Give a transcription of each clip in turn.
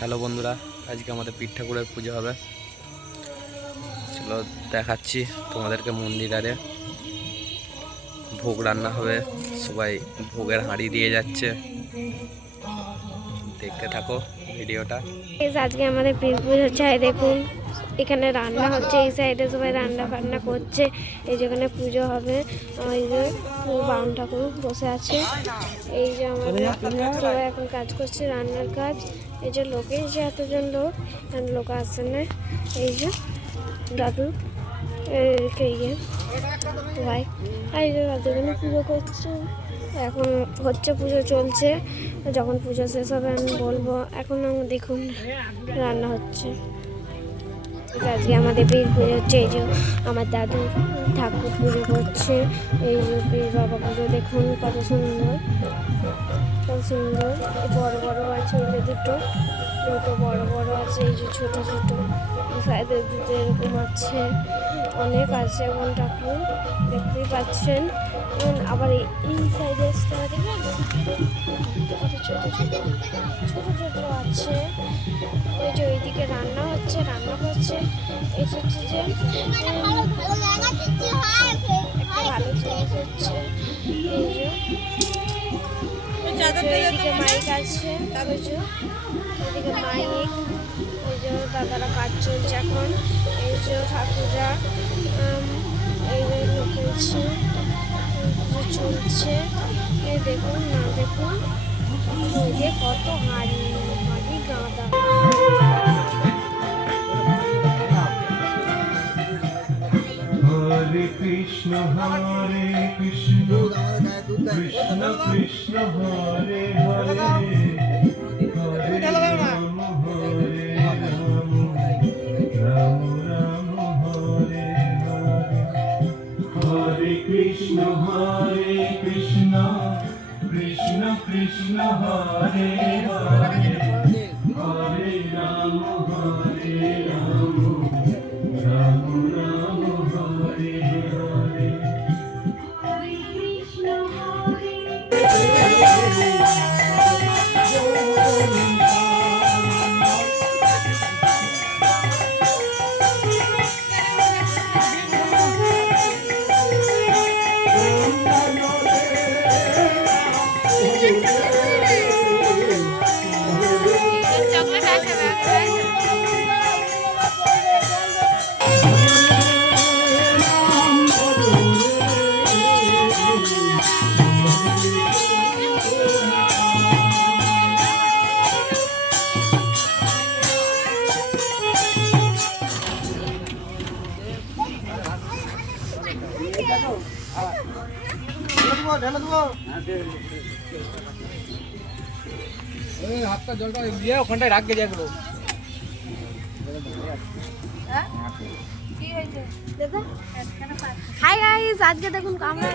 Hello বন্ধুরা, আজকে আমাদের পীর ঠাকুরের পুজো হবে। চলো দেখাচ্ছি তোমাদেরকে। মন্দিরে ভোগ রান্না হবে, সবাই ভোগের হাঁড়ি দিয়ে যাচ্ছে। দেখতে থাকো ভিডিওটা। আজকে আমাদের পীর পুজো হচ্ছে। দেখুন এখানে রান্না হচ্ছে, এই সাইডে সবাই রান্না বান্না করছে। এই যেখানে পুজো হবে, ওই যে বাউন ঠাকুর বসে আছে। এই যে আমাদের সবাই এখন কাজ করছে, রান্নার কাজ। এই যে লোকে যে এতজন লোক আসছে না। এই যে দাদু ভাই, এই যে দাদুগুলো পুজো করছে। এখন হচ্ছে পুজো চলছে, যখন পুজো শেষ হবে আমি বলবো। এখন দেখুন রান্না হচ্ছে। আজকে আমাদের পীর পুজো হচ্ছে। এই যে আমার দাদু ঠাকুর পুজো করছে। এই যে পীর বাবা পুজো দেখুন কত সুন্দর, কত সুন্দর। বড় বড় আছে, এই যে দুটো বড় বড় আছে, এই যে ছোট ছোট সাইডে দুটো এরকম আছে। অনেক আছে এখন ঠাকুর দেখতেই পাচ্ছেন। আবার এই সাইডে দেখবেন কত ছোট ছোট ছোট ছোট আছে। ওই যে ওইদিকে রান্না হচ্ছে, রান্না করছে। এই হচ্ছে যে একটা ভালো জিনিস হচ্ছে। এই যে এইদিকে মাইক আছে, ওই যে ওইদিকে মাইক। ওই যে দাদারা কাজ চলছে এখন। এই যে ঠাকুররা এই যে লুকিয়েছে, চলছে। এই দেখুন না, দেখুন ওই যে কত হাড়ি হাড়ি গাঁদা। হরে কৃষ্ণ কৃষ্ণ কৃষ্ণ কৃষ্ণ হরে হরে হরে রাম হরে রাম রাম রাম হরে হরে। হরে কৃষ্ণ কৃষ্ণ কৃষ্ণ কৃষ্ণ হরে হরে হরে রাম রাম রাম হরে হরে। হাতটা জলটা দিয়ে ওখানটায় রাখবে যেগুলো। হাই গাইস, আজকে দেখুন কামরা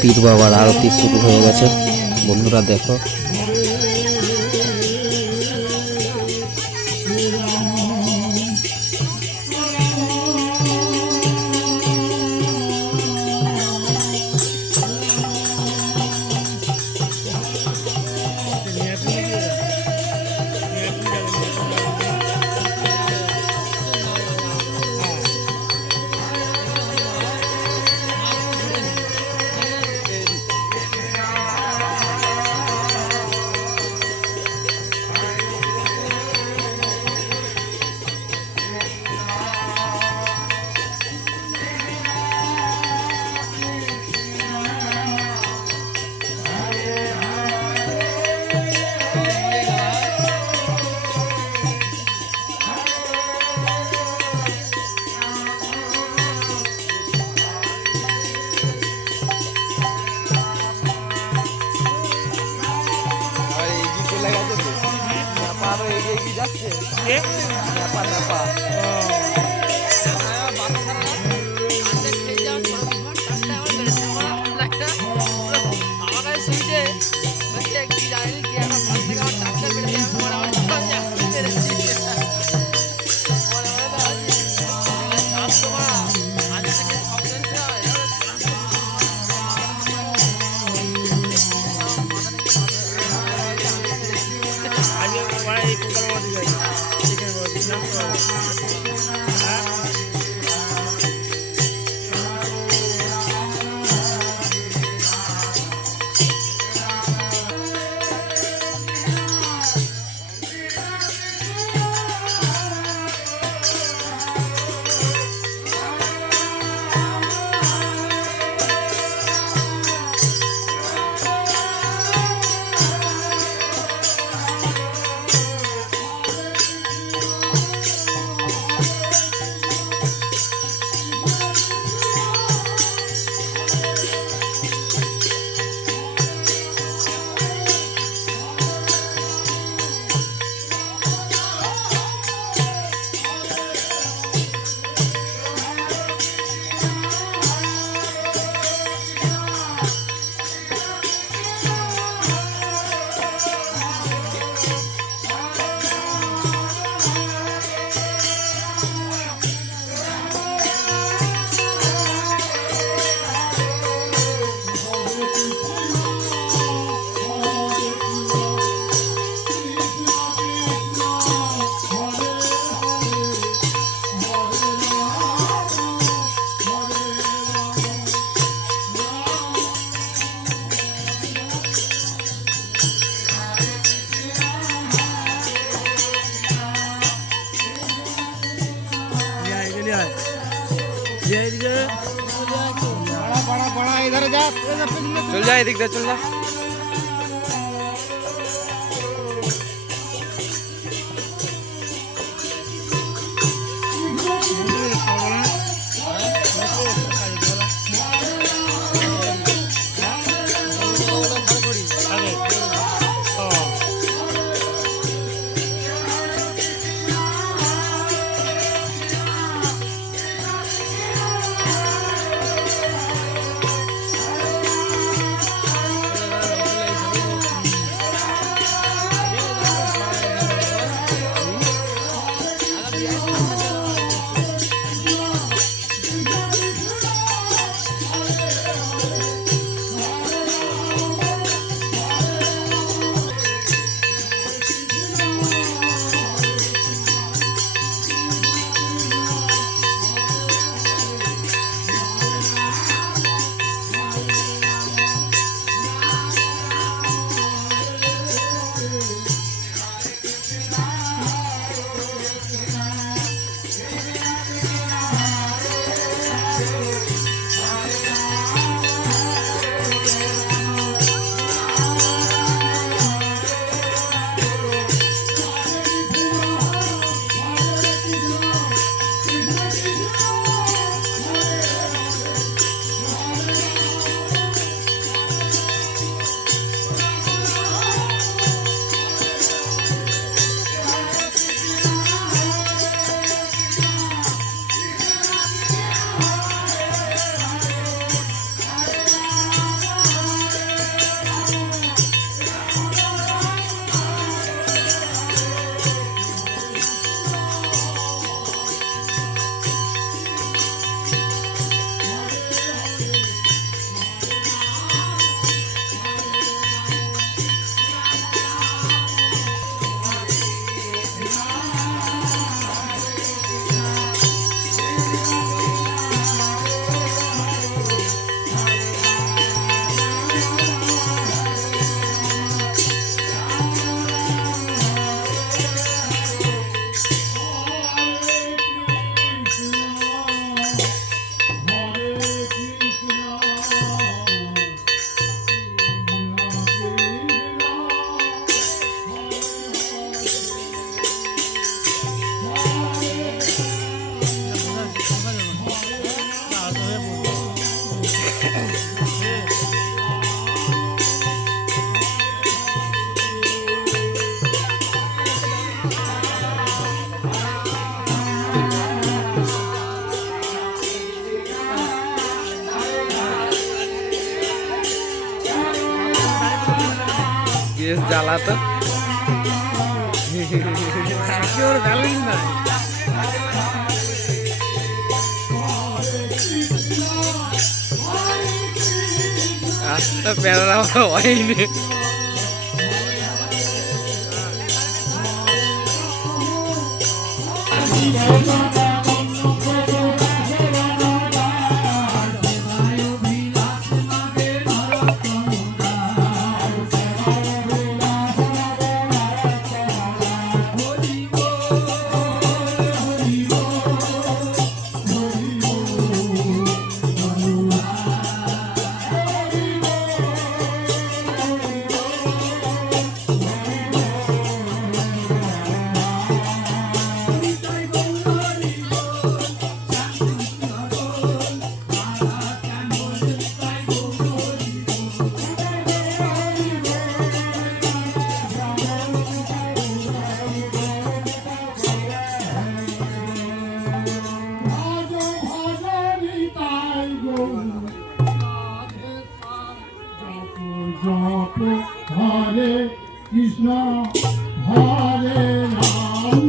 পীর বাবার আরতি শুরু হয়ে গেছে বন্ধুরা, দেখো। चल जा एदिक दे, चल जा। বেশ জ্বালা তো। ওর ব্যালেন্স নাই। আস্তে প্যারা হয়নি। হরে কৃষ্ণ হরে রাম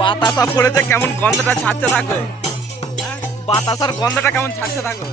বাতাসা পড়েছে, কেমন গন্ধটা ছাড়ছে থাকো, বাতাসার গন্ধটা কেমন ছাড়ছে থাকো।